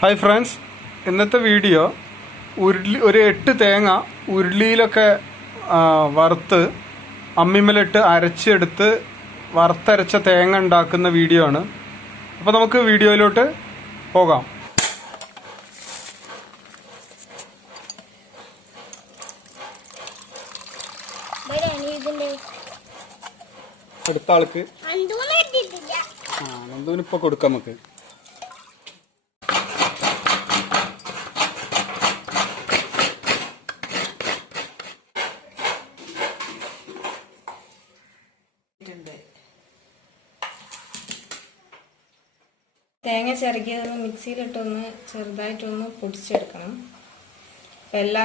Hi friends, ഇന്നത്തെ video ഒരു 8 തേങ്ങ ഉരുളിയിലൊക്കെ വറുത്ത് അമ്മിമേലിട്ട് അരച്ചെടുത്ത് വറുത്തരച്ച തേങ്ങ ഉണ്ടാക്കുന്ന വീഡിയോ ആണ്. അപ്പോൾ നമുക്ക് വീഡിയോയിലോട്ട് പോകാം. അടുത്ത ആൾക്ക് നന്ദുവിനിപ്പോൾ കൊടുക്കാം നമുക്ക്. തേങ്ങ ചിരകിയതൊന്ന് മിക്സിയിലിട്ടൊന്ന് ചെറുതായിട്ടൊന്ന് പൊടിച്ചെടുക്കണം. അപ്പം എല്ലാ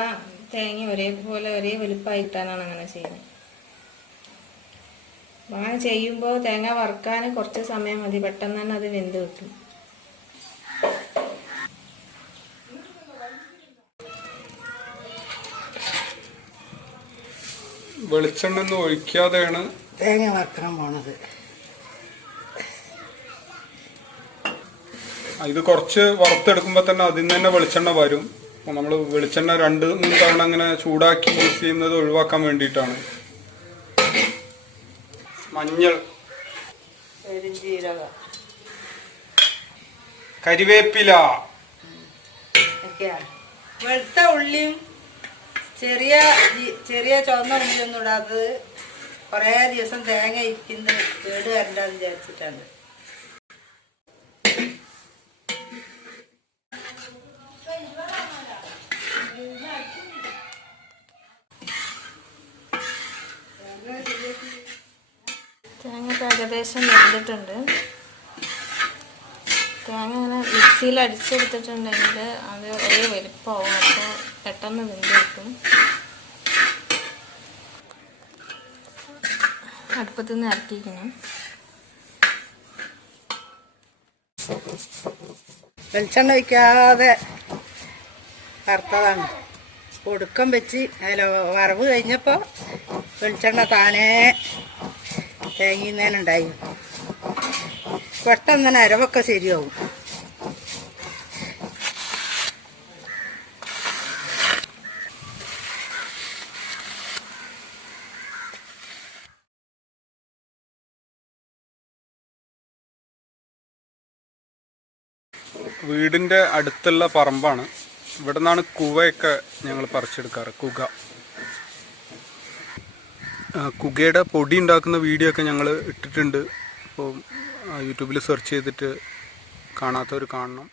തേങ്ങയും ഒരേപോലെ ഒരേ വലുപ്പമായിട്ടാണ് അങ്ങനെ ചെയ്യുന്നത്. അങ്ങനെ ചെയ്യുമ്പോൾ തേങ്ങ വറുക്കാൻ കുറച്ച് സമയം മതി, പെട്ടെന്ന് തന്നെ അത് വെന്ത് കിട്ടും. വെളിച്ചെണ്ണ ഒഴിക്കാതെയാണ് തേങ്ങ വറുക്കാൻ പോണത്. ഇത് കുറച്ച് വറുത്തെടുക്കുമ്പോൾ തന്നെ അതിൽ നിന്ന് തന്നെ വെളിച്ചെണ്ണ വരും. അപ്പോൾ നമ്മൾ വെളിച്ചെണ്ണ 2-3 തവണ അങ്ങനെ ചൂടാക്കി യൂസ് ചെയ്യുന്നത് ഒഴിവാക്കാൻ വേണ്ടിയിട്ടാണ്. മഞ്ഞൾ, കരിവേപ്പില, വെളുത്ത ഉള്ളിയും ചെറിയ ചെറിയ ചുവന്ന ഉള്ളിയൊന്നും ഇടാത്തത് കുറേ ദിവസം തേങ്ങ ഇരിക്കുന്നത് കേട് വരണ്ടെന്ന് വിചാരിച്ചിട്ടാണ്. തേങ്ങ ഏകദേശം വെന്തിട്ടുണ്ട്. തേങ്ങ ഇങ്ങനെ മിക്സിയിൽ അടിച്ചെടുത്തിട്ടുണ്ടെങ്കിൽ അത് ഒരേ വലുപ്പമാവും, അപ്പോൾ പെട്ടെന്ന് വെന്ത് കിട്ടും. അടുപ്പത്തു നിന്ന് ഇറക്കിക്കണം. വെളിച്ചെണ്ണ ഒഴിക്കാതെ വറുത്തതാണ്. ഒടുക്കം വെച്ച് അതിൽ വറവ് കഴിഞ്ഞപ്പോൾ വെളിച്ചെണ്ണ താനേ തേങ്ങുന്നതിനുണ്ടായി. പെട്ടെന്ന് തന്നെ അരവൊക്കെ ശരിയാവും. വീടിൻ്റെ അടുത്തുള്ള പറമ്പാണ്. ഇവിടെ നിന്നാണ് കുവയൊക്കെ ഞങ്ങൾ പറിച്ചെടുക്കാറ്. കുകയുടെ പൊടി ഉണ്ടാക്കുന്ന വീഡിയോ ഒക്കെ ഞങ്ങൾ ഇട്ടിട്ടുണ്ട്. അപ്പോൾ യൂട്യൂബിൽ സെർച്ച് ചെയ്തിട്ട് കാണാത്തവർ കാണണം.